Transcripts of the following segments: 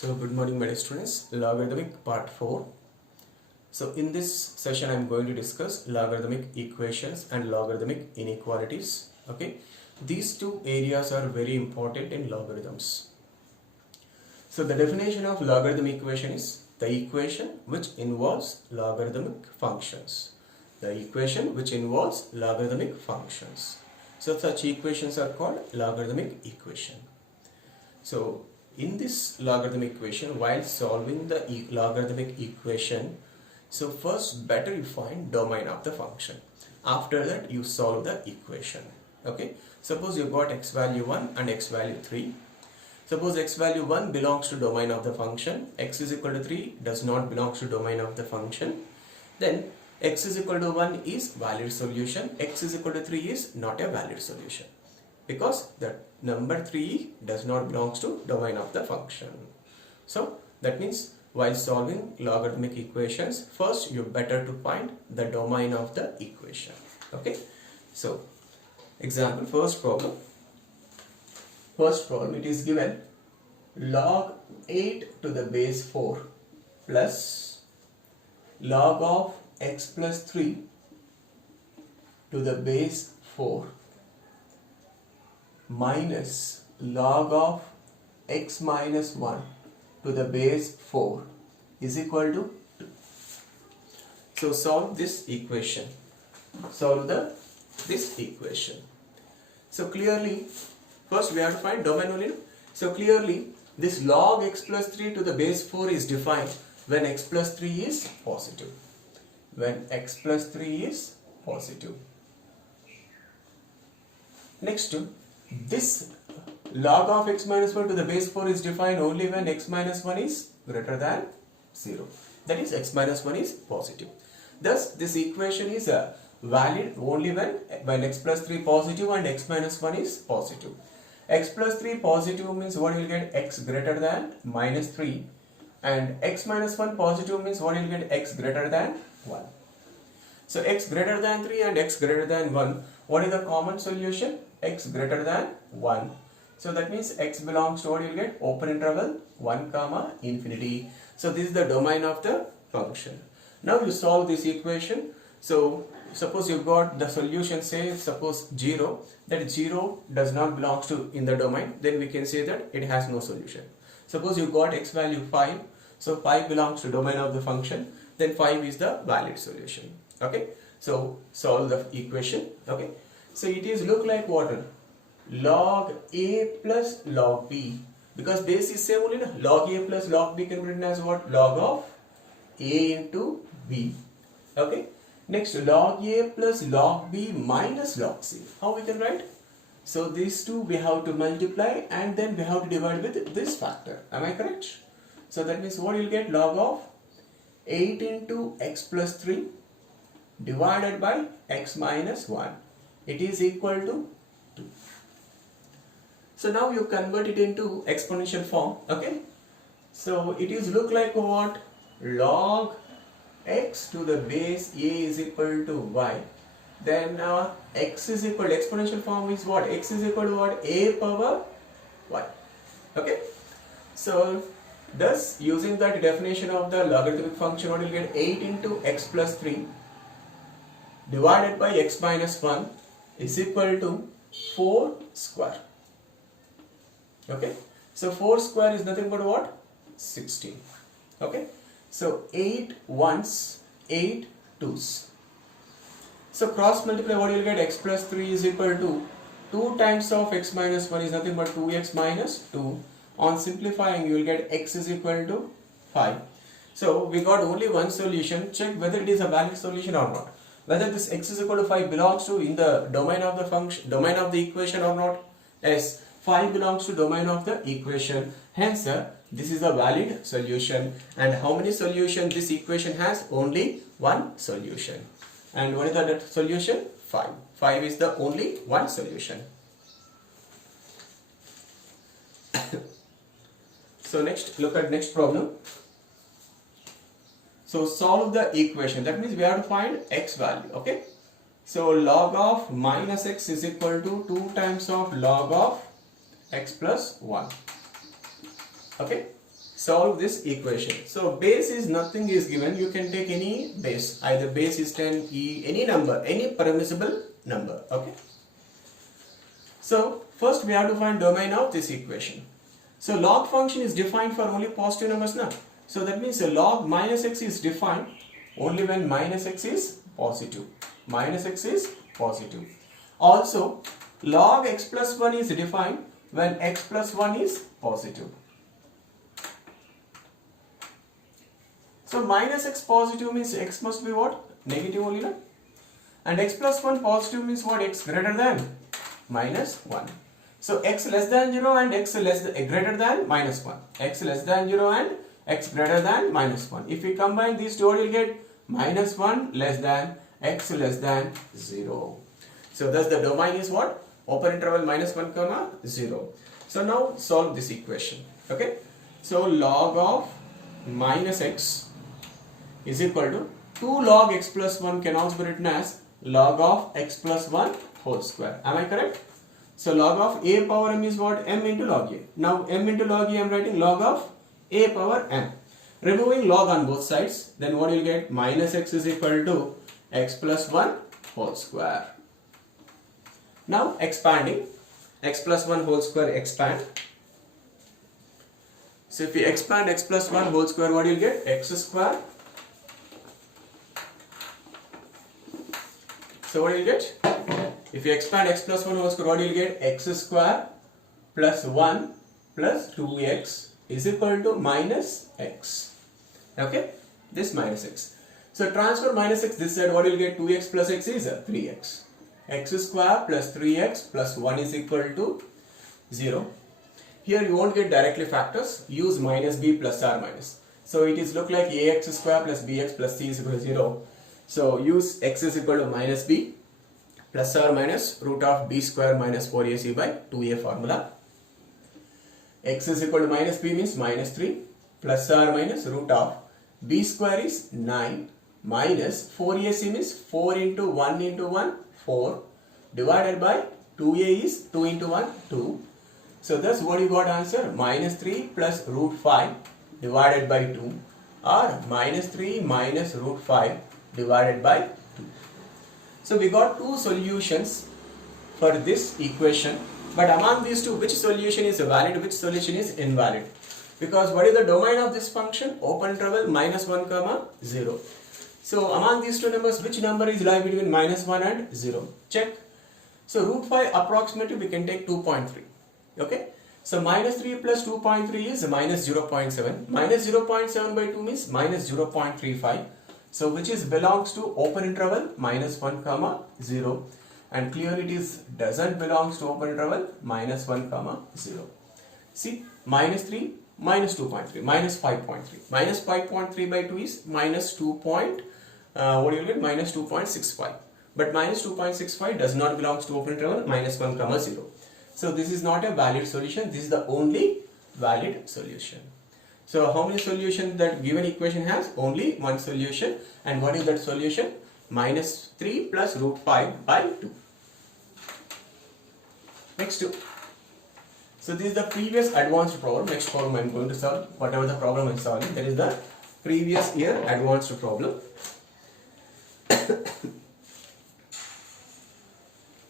So good morning my dear students, logarithmic part 4. So in this session I am going to discuss logarithmic equations and logarithmic inequalities. Okay, these two areas are very important in logarithms. So the definition of logarithmic equation is the equation which involves logarithmic functions. The equation which involves logarithmic functions. So such equations are called logarithmic equation. So in this logarithmic equation, while solving the logarithmic equation, so first better you find domain of the function. After that you solve the equation. Okay, suppose you got x value 1 and x value 3. Suppose x value 1 belongs to domain of the function, x is equal to 3 does not belong to domain of the function. Then x is equal to 1 is valid solution, x is equal to 3 is not a valid solution, because the number 3 does not belong to domain of the function. So that means while solving logarithmic equations, first you better to find the domain of the equation. Okay, so example, first problem it is given log 8 to the base 4 plus log of x plus 3 to the base 4 minus log of x minus 1 to the base 4 is equal to 2. So solve this equation. This equation. So clearly, first we have to find domain only. So clearly, this log x plus 3 to the base 4 is defined when x plus 3 is positive. When x plus 3 is positive. Next, this log of x minus 1 to the base 4 is defined only when x minus 1 is greater than 0. That is, x minus 1 is positive. Thus, this equation is valid only when x plus 3 positive and x minus 1 is positive. X plus 3 positive means what you will get? X greater than minus 3. And x minus 1 positive means what you will get? X greater than 1. So x greater than 3 and x greater than 1. What is the common solution? X greater than 1. So that means x belongs to what you will get? Open interval 1 comma infinity. So this is the domain of the function. Now you solve this equation. So suppose you got the solution, say suppose 0, that 0 does not belong to in the domain, then we can say that it has no solution. Suppose you got x value 5, so 5 belongs to domain of the function, then 5 is the valid solution. Okay, so solve the equation. Okay, so it is look like what? Log a plus log b, because base is same only, na? Log a plus log b can be written as what? Log of a into b. Okay, next log a plus log b minus log c. How we can write? So these two we have to multiply and then we have to divide with this factor. Am I correct? So that means what you will get? Log of 8 into x plus 3 divided by x minus 1. It is equal to 2. So now you convert it into exponential form. Okay, so it is look like what? Log x to the base a is equal to y. Then x is equal to exponential form is what? X is equal to what? A power y. Okay, so thus using that definition of the logarithmic function, what you will get? 8 into x plus 3 divided by x minus 1 is equal to 4 square. Okay, so 4 square is nothing but what? 16. Okay, so 8 ones, 8 twos. So cross multiply, what you will get? X plus 3 is equal to 2 times of x minus 1 is nothing but 2x minus 2. On simplifying, you will get x is equal to 5. So we got only one solution. Check whether it is a valid solution or not. Whether this x is equal to 5 belongs to in the domain of the function, domain of the equation or not. Yes, 5 belongs to domain of the equation. Hence, this is a valid solution. And how many solutions this equation has? Only one solution. And what is that solution? 5. 5 is the only one solution. So next, look at next problem. So solve the equation. That means we have to find x value. Okay. So log of minus x is equal to 2 times of log of x plus 1. Okay. solve this equation. So base is nothing is given. You can take any base. Either base is 10, any number, any permissible number. Okay. So first we have to find domain of this equation. So log function is defined for only positive numbers now. So that means log minus x is defined only when minus x is positive. Minus x is positive. Also log x plus 1 is defined when x plus 1 is positive. So minus x positive means x must be what? Negative only, no? And x plus 1 positive means what? X greater than minus 1. So x less than 0 and x greater than minus 1. X less than 0 and x greater than minus 1. If we combine these two, we will get minus 1 less than x less than 0. So thus the domain is what? Open interval minus 1 comma 0. So now solve this equation. Okay. So log of minus x is equal to 2 log x plus 1 can also be written as log of x plus 1 whole square. Am I correct? So log of a power m is what? M into log a. Now m into log a, I am writing log of a power m. Removing log on both sides, then what you will get? Minus x is equal to x plus 1 whole square. Now expanding, x plus 1 whole square expand. So if we expand x plus 1 whole square, what you will get? X square. So what do you get? If you expand x plus 1 whole square, what do you get? X square plus 1 plus 2x is equal to minus x. Okay? This minus x. So transfer minus x this side, what you will get? 2x plus x is 3x. X square plus 3x plus 1 is equal to 0. Here you won't get directly factors. Use minus b plus r minus. So it is look like ax square plus bx plus c is equal to 0. So use x is equal to minus b plus r minus root of b square minus 4ac by 2a formula. X is equal to minus b means minus 3 plus r minus root of b square is 9 minus 4ac means 4 into 1 4 divided by 2a is 2 into 1 2. So thus what you got answer? Minus 3 plus root 5 divided by 2 or minus 3 minus root 5 divided by 2. So we got two solutions for this equation, but among these two, which solution is valid, which solution is invalid? Because what is the domain of this function? Open interval minus 1 comma 0. So among these two numbers, which number is lying between minus 1 and 0? Check. So root 5 approximately we can take 2.3. Okay. So minus 3 plus 2.3 is minus 0.7. Minus 0.7 by 2 means minus 0.35. So which is belongs to open interval minus 1 comma 0, and clearly it is doesn't belongs to open interval minus 1 comma 0. See, minus 3 minus 2.3 minus 5.3 minus 5.3 by 2 is minus 2. What do you get? Minus 2.65. But minus 2.65 does not belongs to open interval minus 1 comma 0. So this is not a valid solution. This is the only valid solution. So how many solutions that given equation has? Only one solution. And what is that solution? Minus 3 plus root 5 by 2. Next two. So this is the previous advanced problem. Next problem I am going to solve. Whatever the problem I am solving, that is the previous year advanced problem.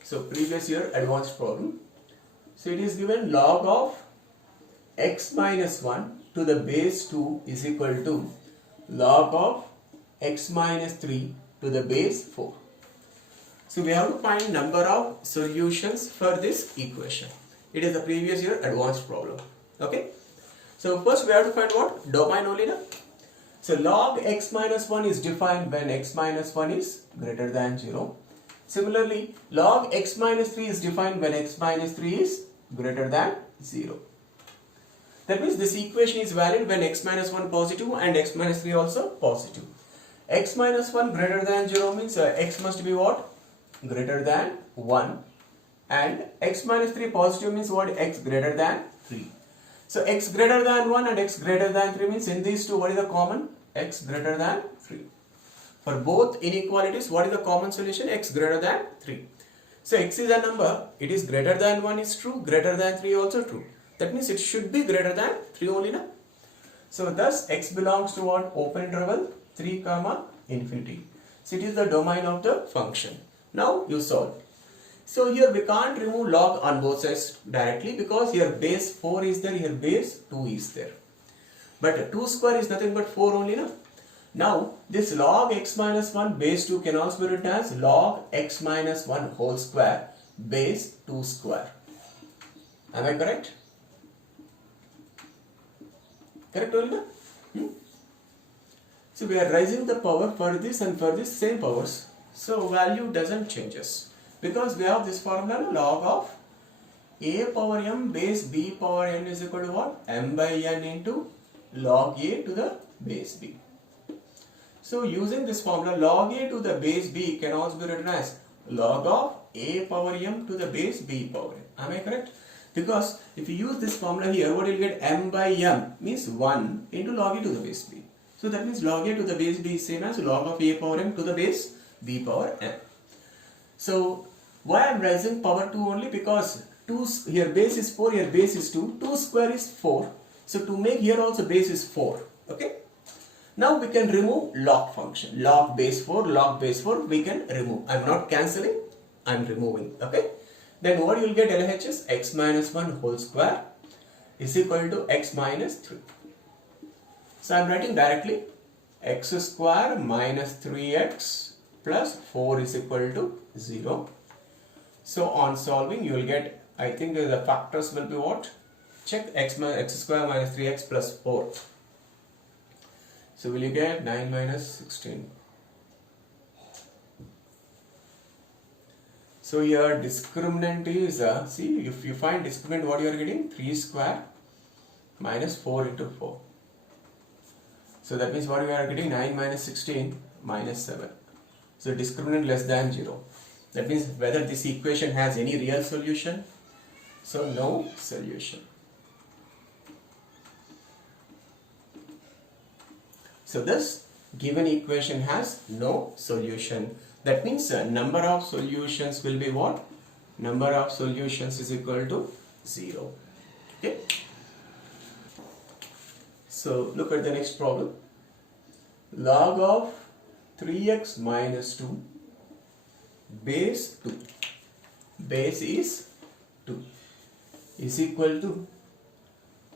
So previous year advanced problem. So it is given log of x minus 1 to the base 2 is equal to log of x minus 3 to the base 4. So we have to find number of solutions for this equation. It is the previous year advanced problem. Okay. So first we have to find what? Domain only now. So log x minus 1 is defined when x minus 1 is greater than 0. Similarly, log x minus 3 is defined when x minus 3 is greater than 0. That means this equation is valid when x minus 1 positive and x minus 3 also positive. X minus 1 greater than 0 means x must be what? Greater than 1. And x minus 3 positive means what? X greater than 3. So x greater than 1 and x greater than 3 means in these two what is the common? X greater than 3. For both inequalities, what is the common solution? X greater than 3. So x is a number, it is greater than 1 is true, greater than 3 also true. That means it should be greater than 3 only now. So thus x belongs to what? Open interval 3 comma infinity. So it is the domain of the function. Now you solve. So here we can't remove log on both sides directly because here base 4 is there, here base 2 is there. But 2 square is nothing but 4 only, no? Now this log x minus 1 base 2 can also be written as log x minus 1 whole square base 2 square. Am I correct? Correct only, no? So we are raising the power for this and for this same powers. So value doesn't changes because we have this formula log of a power m base b power n is equal to what? M by n into log a to the base b. So using this formula log a to the base b can also be written as log of a power m to the base b power n. Am I correct? Because if you use this formula here, what you will get? M by m means 1 into log a to the base b. So that means log a to the base b is same as log of a power m to the base b power n. So why I am raising power 2 only? Because 2 here base is 4, here base is 2. 2 square is 4. So to make here also base is 4. Okay. Now we can remove log function. Log base 4 we can remove. I am not cancelling, I am removing. Okay. Then what you will get LHS x minus 1 whole square is equal to x minus 3. So I am writing directly x square minus 3x plus 4 is equal to 0. So on solving you will get, I think the factors will be what? Check x square minus 3x plus 4. So will you get 9 minus 16. So your discriminant is, see if you find discriminant what you are getting? 3 square minus 4 into 4. So that means what you are getting? 9 minus 16 minus 7. So discriminant less than 0. That means whether this equation has any real solution. So no solution. So this given equation has no solution. That means number of solutions will be what? Number of solutions is equal to 0. Okay. So look at the next problem. Log of 3x minus 2 base 2. Base is 2 is equal to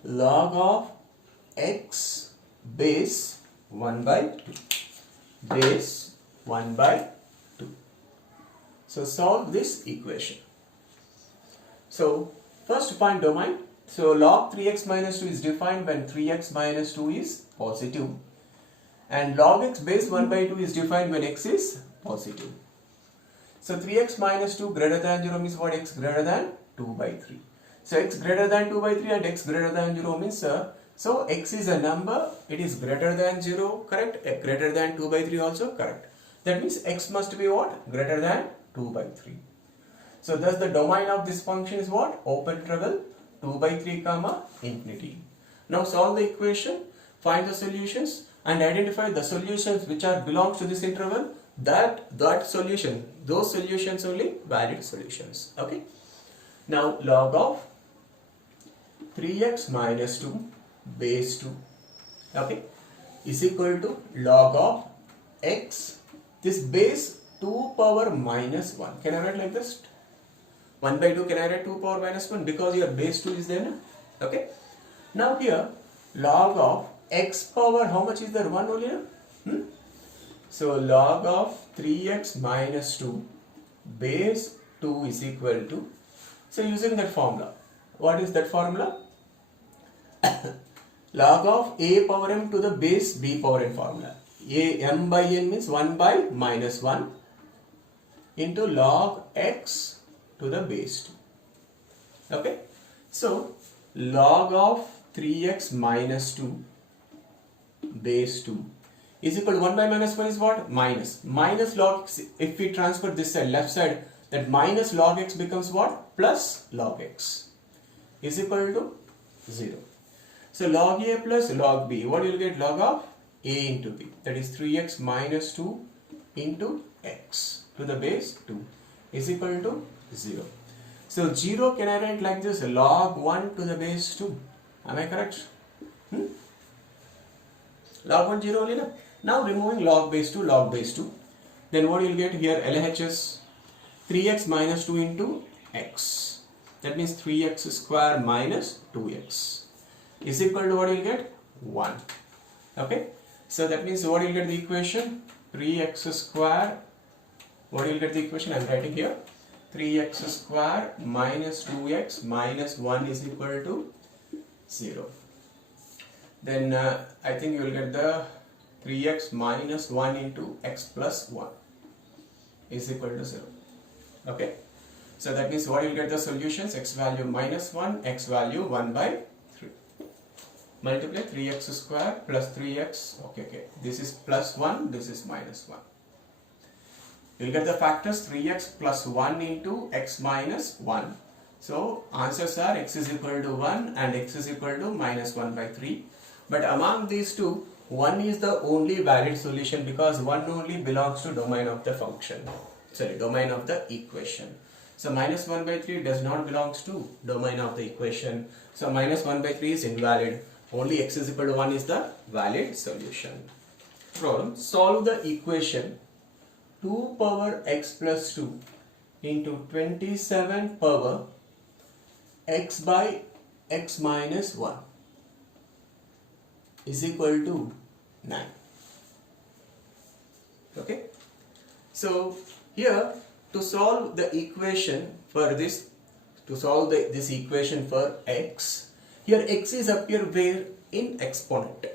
log of x base 1 by 2. Base 1 by 2. So solve this equation. So first find domain. So log 3x minus 2 is defined when 3x minus 2 is positive. And log x base 1 by 2 is defined when x is positive. So 3x minus 2 greater than 0 means what? X greater than 2 by 3. So x greater than 2 by 3 and x greater than 0 means so x is a number, it is greater than 0, correct? Greater than 2 by 3 also correct. That means x must be what? Greater than 2 by 3. So thus the domain of this function is what? Open interval 2 by 3 comma infinity. Now solve the equation, find the solutions and identify the solutions which are belongs to this interval. That solution, those solutions only valid solutions. Okay. Now log of 3x minus 2 base 2, okay, is equal to log of x, this base 2 power minus 1. Can I write like this? 1 by 2 can I write 2 power minus 1 because your base 2 is there, okay. Now here log of x power, how much is there? 1 only, So log of 3x minus 2 base 2 is equal to, so using that formula, what is that formula? Log of a power m to the base b power n formula. M by n means 1 by minus 1 into log x to the base 2. Okay. So log of 3x minus 2 base 2 is equal to 1 by minus 1 is what? Minus. Minus log x, if we transfer this side, left side, that minus log x becomes what? Plus log x is equal to 0. So log a plus log b, what you will get? Log of a into b, that is 3x minus 2 into x to the base 2 is equal to 0. So 0 can I write like this? Log 1 to the base 2. Am I correct? Log 1 0 only. Na? Now removing log base 2, log base 2. Then what you will get here? LHS 3x minus 2 into x. That means 3x square minus 2x is equal to what you will get? 1. Okay. So that means what you will get the equation? 3x square. What you will get the equation? I am writing here. 3x square minus 2x minus 1 is equal to 0. Then I think you will get the 3x minus 1 into x plus 1 is equal to 0. Okay. So that means what you will get the solutions? X value minus 1, x value 1 by 3. Multiply 3x square plus 3x. Okay. This is plus 1, this is minus 1. You will get the factors 3x plus 1 into x minus 1. So answers are x is equal to 1 and x is equal to minus 1 by 3. But among these two, 1 is the only valid solution because 1 only belongs to domain of the function. Sorry, domain of the equation. So minus 1 by 3 does not belongs to domain of the equation. So minus 1 by 3 is invalid. Only x is equal to 1 is the valid solution. Problem. Solve the equation 2 power x plus 2 into 27 power x by x minus 1 is equal to 9. Okay. So here to solve the equation for this, this equation for x, here x is appear where? In exponent.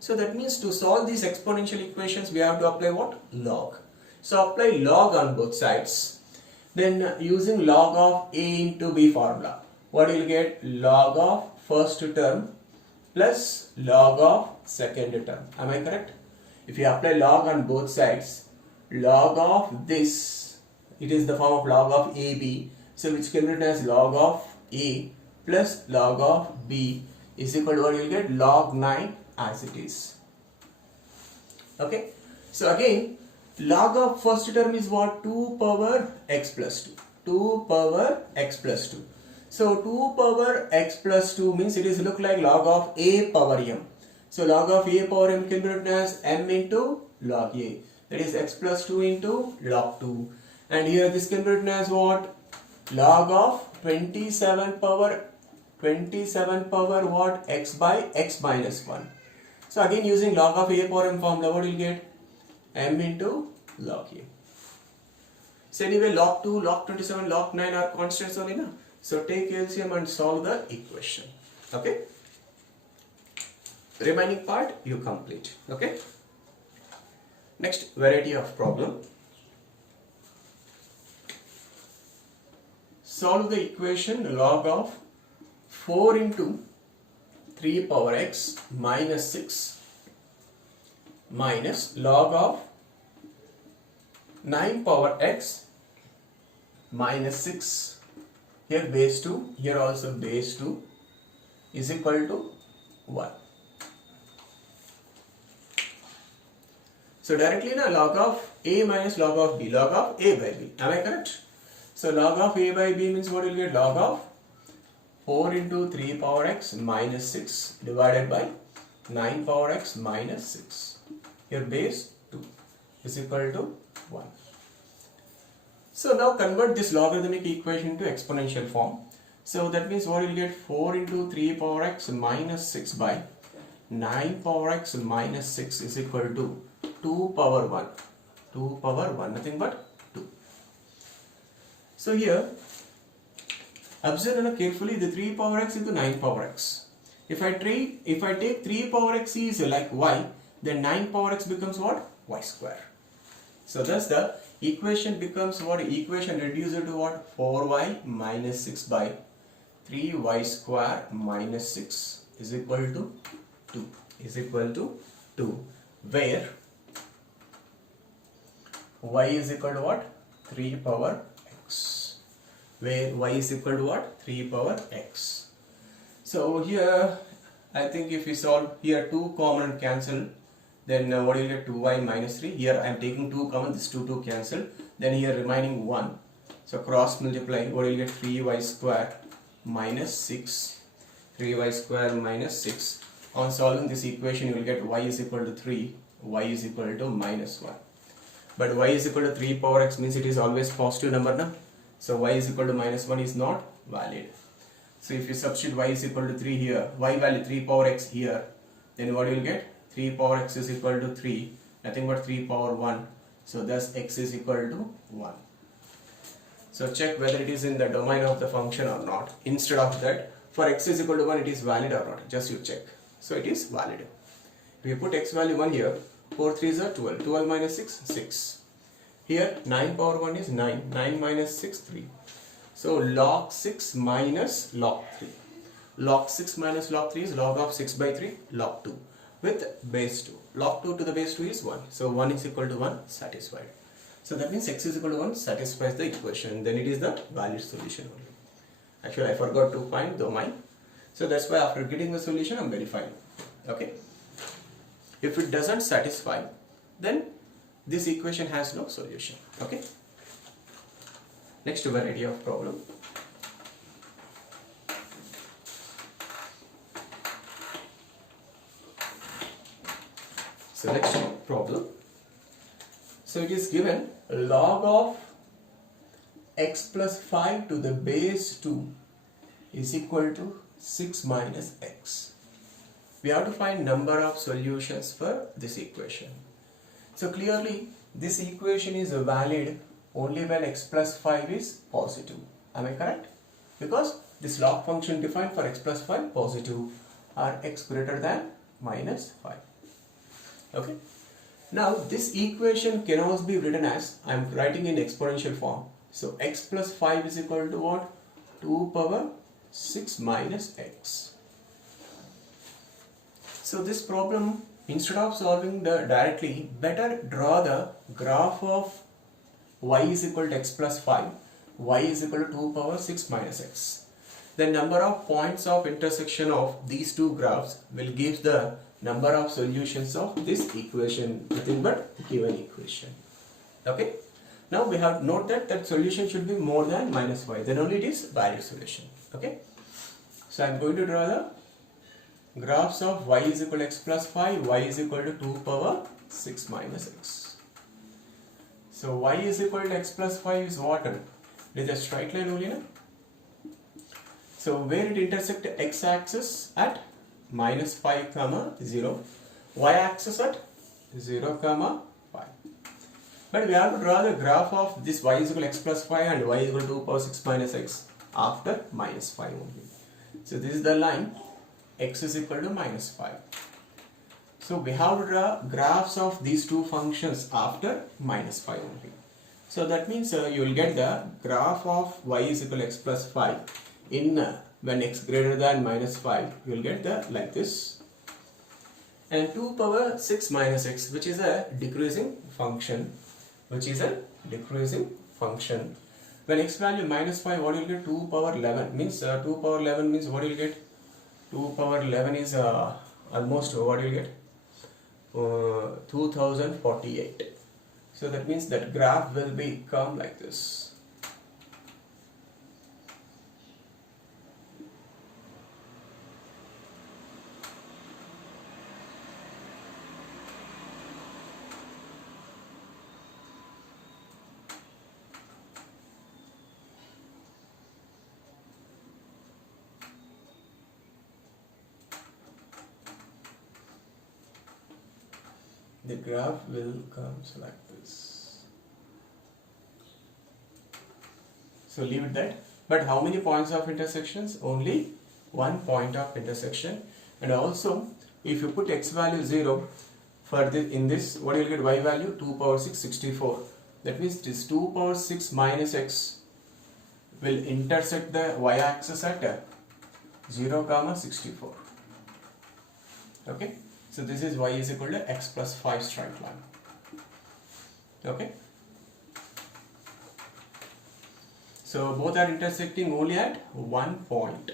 So that means to solve these exponential equations we have to apply what? Log. So apply log on both sides. Then using log of a into b formula, what you will get? Log of first term plus log of second term. Am I correct? If you apply log on both sides, log of this, it is the form of log of ab, so which can be written as log of a plus log of b is equal to what you will get? Log 9 as it is. Okay. So again, log of first term is what? 2 power x plus 2. 2 power x plus 2. So 2 power x plus 2 means it is look like log of a power m. So log of a power m can be written as m into log a. That is x plus 2 into log 2. And here this can be written as what? Log of 27 power what? X by x minus 1. So again using log of a power m formula, what will you get? M into log a. So anyway, log 2, log 27, log 9 are constants only, na? So take LCM and solve the equation. Okay. Remaining part you complete. Okay. Next, variety of problem. Solve the equation log of 4 into 3 power x minus 6 minus log of 9 power x minus 6, here base 2, here also base 2 is equal to 1. So directly na log of a minus log of b, log of a by b. Am I correct? So log of a by b means what you will get? Log of 4 into 3 power x minus 6 divided by 9 power x minus 6. Here base 2 is equal to 1. So now convert this logarithmic equation to exponential form. So that means what you will get? 4 into 3 power x minus 6 by 9 power x minus 6 is equal to 2 power 1. 2 power 1, nothing but 2. So here, observe carefully the 3 power x into 9 power x. If I take 3 power x is like y, then 9 power x becomes what? Y square. So thus the equation becomes what? Equation reduced to what? 4y minus 6 by 3y square minus 6 is equal to 2. Is equal to 2. Where y is equal to what? 3 power x. Where y is equal to what? 3 power x. So here I think if we solve here 2 common cancel, then what do you get? 2y minus 3. Here I am taking 2 common, this 2 cancel. Then here remaining 1. So cross multiply, what do you get? 3y square minus 6. 3y square minus 6. On solving this equation, you will get y is equal to 3, y is equal to minus 1. But y is equal to 3 power x means it is always positive number, na? So y is equal to minus 1 is not valid. So if you substitute y is equal to 3 here, y value 3 power x here, then what you will get? 3 power x is equal to 3, nothing but 3 power 1. So thus x is equal to 1. So check whether it is in the domain of the function or not. Instead of that, for x is equal to 1, it is valid or not. Just you check. So it is valid. If you put x value 1 here, 4 3s are 12. 12 minus 6, 6. Here 9 power 1 is 9. 9 minus 6, 3. So log 6 minus log 3. Log 6 minus log 3 is log of 6 by 3, log 2 with base 2. Log 2 to the base 2 is 1. So 1 is equal to 1, satisfied. So that means x is equal to 1 satisfies the equation. Then it is the valid solution only. Actually, I forgot to find domain. So that's why after getting the solution, I'm verifying. Okay. If it doesn't satisfy, then this equation has no solution. Okay. Next variety of problem. So next problem. So it is given log of x plus 5 to the base 2 is equal to 6 minus x. We have to find number of solutions for this equation. So clearly this equation is valid only when x plus 5 is positive. Am I correct? Because this log function defined for x plus 5 positive or x greater than minus 5. Okay. Now this equation can also be written as, I am writing in exponential form. So x plus 5 is equal to what? 2 power 6 minus x. So this problem, instead of solving directly, better draw the graph of y is equal to x plus 5, y is equal to 2 power 6 minus x. The number of points of intersection of these two graphs will give the number of solutions of this equation within but given equation. Okay. Now we have to note that solution should be more than minus y. Then only it is valid solution. Okay. So I am going to draw the graphs of y is equal to x plus 5, y is equal to 2 power 6 minus x. So y is equal to x plus 5 is what? It is a straight line only, na? So where it intersects x axis at minus 5 comma 0, y axis at 0 comma 5. But we have to draw the graph of this y is equal to x plus 5 and y is equal to 2 power 6 minus x after minus 5 only. So this is the line x is equal to minus 5. So we have to draw graphs of these two functions after minus 5 only. So that means you will get the graph of y is equal to x plus 5 in when x greater than minus 5, you will get the like this. And 2 power 6 minus x, which is a decreasing function. When x value minus 5, what you will get? 2 power 11 means 2 power 11 means what you will get? 2 power 11 is almost what you will get? 2048. So that means that graph will become like this. The graph will come like this. So leave it that. But how many points of intersections? Only one point of intersection. And also, if you put x value 0 for this, in this, what you will get? Y value 2 power 6, 64. That means this 2 power 6 minus x will intersect the y axis at 0 comma 64. Okay. So this is y is equal to x plus 5 straight line. Okay. So both are intersecting only at one point,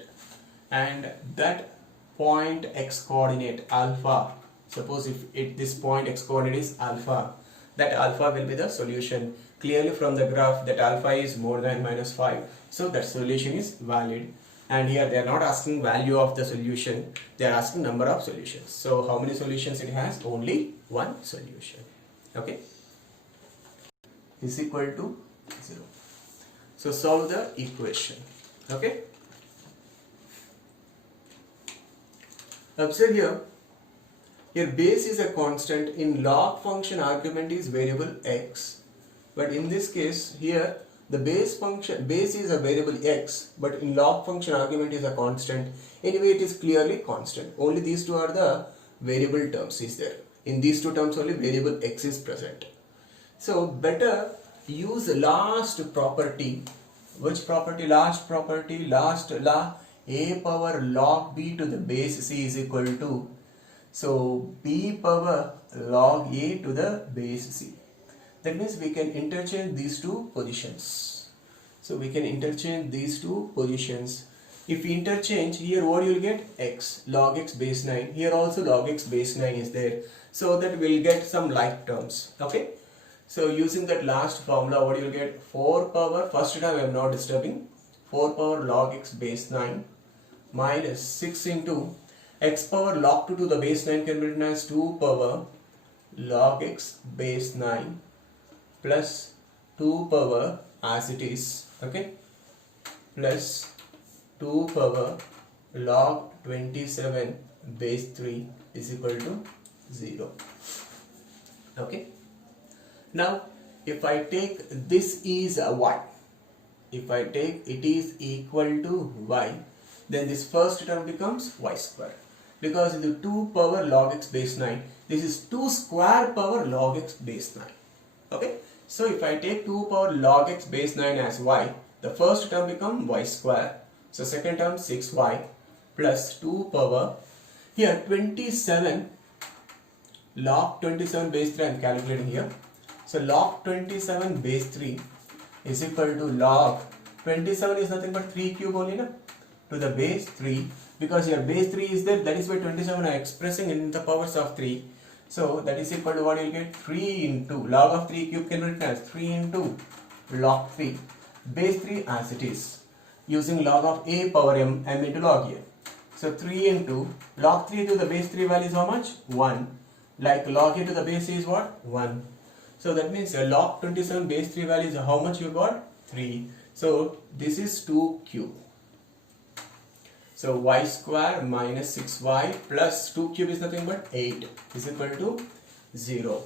and that point x coordinate alpha. Suppose if this point x coordinate is alpha, that alpha will be the solution. Clearly from the graph that alpha is more than minus 5. So that solution is valid. And here they are not asking value of the solution, they are asking number of solutions. So how many solutions it has? Only one solution. Okay, is equal to 0. So solve the equation. Okay, observe here base is a constant. In log function argument is variable x, but in this case here the base is a variable x, but in log function argument is a constant. Anyway, it is clearly constant. Only these two are the variable terms is there. In these two terms only variable x is present. So better use last property. Which property? Last property, last law. A power log b to the base c is equal to, so b power log a to the base c. That means we can interchange these two positions. So we can interchange these two positions. If we interchange here, what you will get? X, log x base 9. Here also log x base 9 is there. So that we will get some like terms. Okay. So using that last formula, what you will get? 4 power, first term I am not disturbing, 4 power log x base 9 minus 6 into x power log 2 to the base 9 can be written as 2 power log x base 9 plus 2 power as it is, okay, plus 2 power log 27 base 3 is equal to 0. Okay. Now if I take this is a y, if I take it is equal to y, then this first term becomes y square, because in the 2 power log x base 9, this is 2 square power log x base 9. Okay, so if I take 2 power log x base 9 as y, the first term becomes y square. So second term 6y plus 2 power, here 27 log 27 base 3 I am calculating here. So log 27 base 3 is equal to log 27 is nothing but 3 cube only, na? To the base 3, because here base 3 is there, that is why 27 are expressing in the powers of 3. So that is equal to what you will get? 3 into log of 3 cube can be written as 3 into log 3 base 3 as it is, using log of a power m into log a. So 3 into log 3 to the base 3 value is how much? 1. Like log a to the base is what? 1. So that means log 27 base 3 value is how much you got? 3. So this is 2 cube. So y square minus 6y plus 2 cube is nothing but 8 is equal to 0.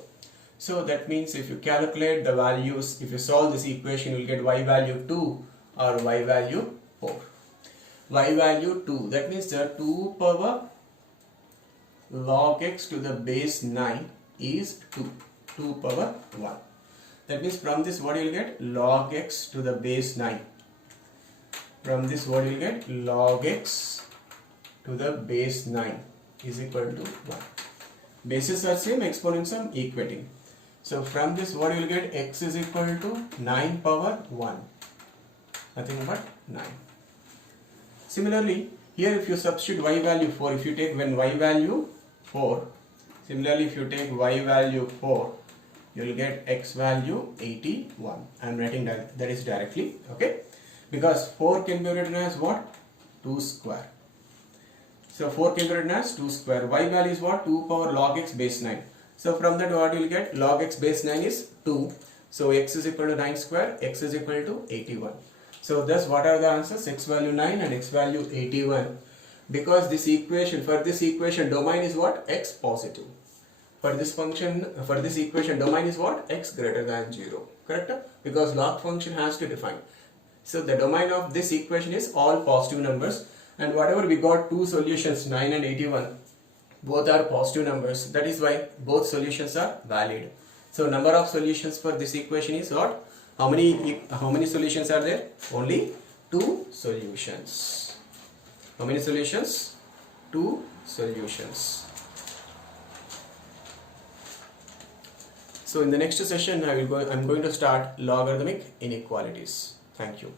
So that means if you calculate the values, if you solve this equation, you will get y value 2 or y value 4. Y value 2, that means the 2 power log x to the base 9 is 2. 2 power 1. That means from this what you will get? Log x to the base 9. From this what you will get? Log x to the base 9 is equal to 1. Bases are same, exponents are equating. So from this what you will get? X is equal to 9 power 1. Nothing but 9. Similarly, here if you substitute y value 4, if you take when y value 4, similarly if you take y value 4, you will get x value 81. I am writing that is directly, okay, because 4 can be written as what? 2 square. So 4 can be written as 2 square. Y value is what? 2 power log x base 9. So from that what you will get? Log x base 9 is 2. So x is equal to 9 square, x is equal to 81. So thus what are the answers? X value 9 and x value 81. Because this equation, for this equation domain is what? X positive. For this function, for this equation domain is what? X greater than 0. Correct? Because log function has to define. So the domain of this equation is all positive numbers, and whatever we got two solutions 9 and 81, both are positive numbers. That is why both solutions are valid. So number of solutions for this equation is what? How many solutions are there? Only 2 solutions. How many solutions? 2 solutions. So in the next session, I'm going to start logarithmic inequalities. Thank you.